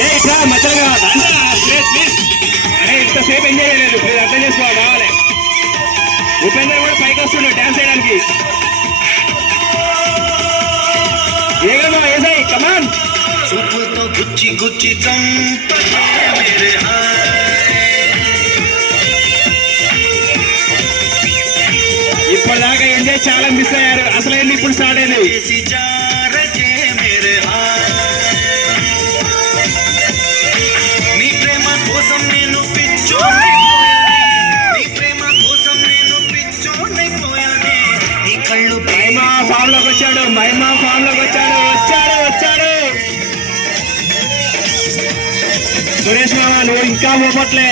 ఏ ఇట్లా మధ్యలో ప్లీజ్ అరే ఇంతసేపు ఎంజాయ్ చేయలేదు మీరు అర్థం చేసుకోవాలి కావాలి. ఉపేందర్ కూడా పైకి వస్తుండే డాన్స్ చేయడానికి. ఏగో ఏసై కమాన్. చూపులతో గుచ్చి గుచ్చి చంపకే మేరే ఇప్పటిదాకా ఎంజాయ్ చాలా మిస్ అయ్యారు. అసలు ఏంటి ఇప్పుడు స్టార్ట్ అయింది. నీ ప్రేమ కోసం నేను పిచ్చోనైపోయానే. నీ కళ్ళు మహిమా ఫామ్ లోకి వచ్చాడు. మహిమా ఫామ్ లోకి వచ్చాడు. సురేష్ మామ నువ్వు ఇంకా పోపట్లే.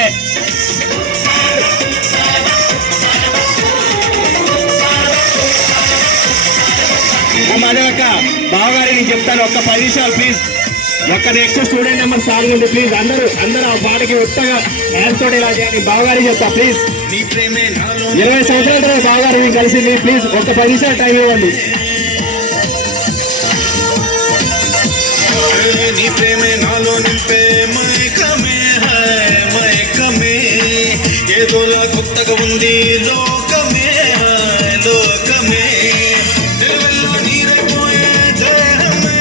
మాధవక్క బావగారి నేను చెప్తాను ఒక్క 10 నిమిషాలు ప్లీజ్. ఒక్క నెక్స్ట్ స్టూడెంట్ నెంబర్ సార్ ఉంది ప్లీజ్. అందరూ ఆ పాటకి ఒట్టగా డ్యాన్స్ తోటి ఇలా చేయాలి. బావగారి చెప్తా ప్లీజ్. 20 సంవత్సరాల తర్వాత బావగారు మీకు కలిసింది. ప్లీజ్ ఒక్క 10 నిమిషాలు టైం ఇవ్వండి. నీ ప్రేమే నాలో నింపే మైకమే మైకమే. ఏదోలా కొత్తగా ఉంది లోకమే లోకమే. నిలువెల్లా నీరైపోయే దేహమే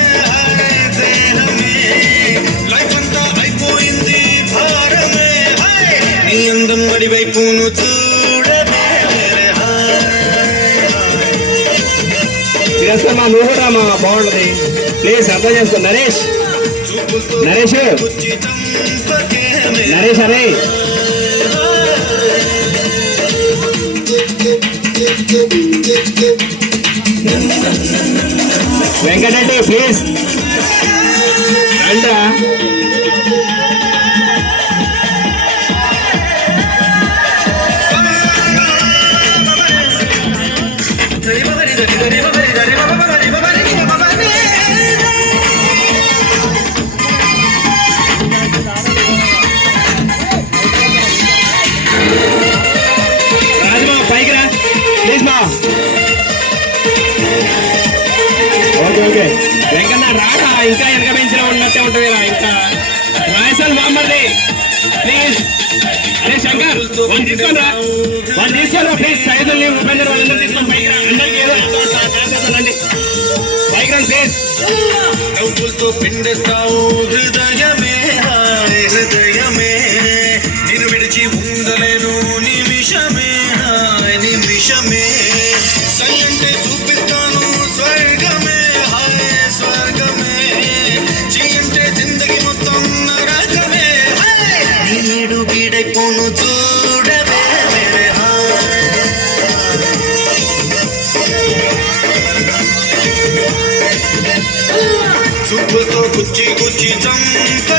దేహమే. లైఫ్ అంతా అయిపోయింది భారమే. నీ అందం అడివైపును చూడమే. మా నువ్వు కూడా మా బాగుంటది ప్లీజ్ అర్థం చేసుకో. నరేష్ అరే వెంకటరెడ్డి ప్లీజ్ రండా. ఓకే వెంకన్న రాడా ఇంకా వెనక బెంచ్లో ఉన్నట్టే ఉంటుంది కదా. ఇంకా రాయసల్ బామ్మర్ది ప్లీజ్. అరే శంకర్ వాళ్ళు తీసుకోరా ప్లీజ్. సైదుల్ని ఉపేందర్ వాళ్ళందరూ తీసుకొని పైకి రా. అందరికీ ఏదో రండి పైకి రండి ప్లీజ్. నవ్వులతో పిండేస్తావు హృదయమే హృదయమే. నేను విడిచి ఉండలేను నిమిషమే నిమిషమే. సై అంటే చూపిస్తాను స్వర్గమే స్వర్గమే. చీ అంటే జిందగీ మొత్తం నరకమే. నీడు బీడైపోను చూడవే మేరే చూపులతో గుచ్చి గుచ్చి చంప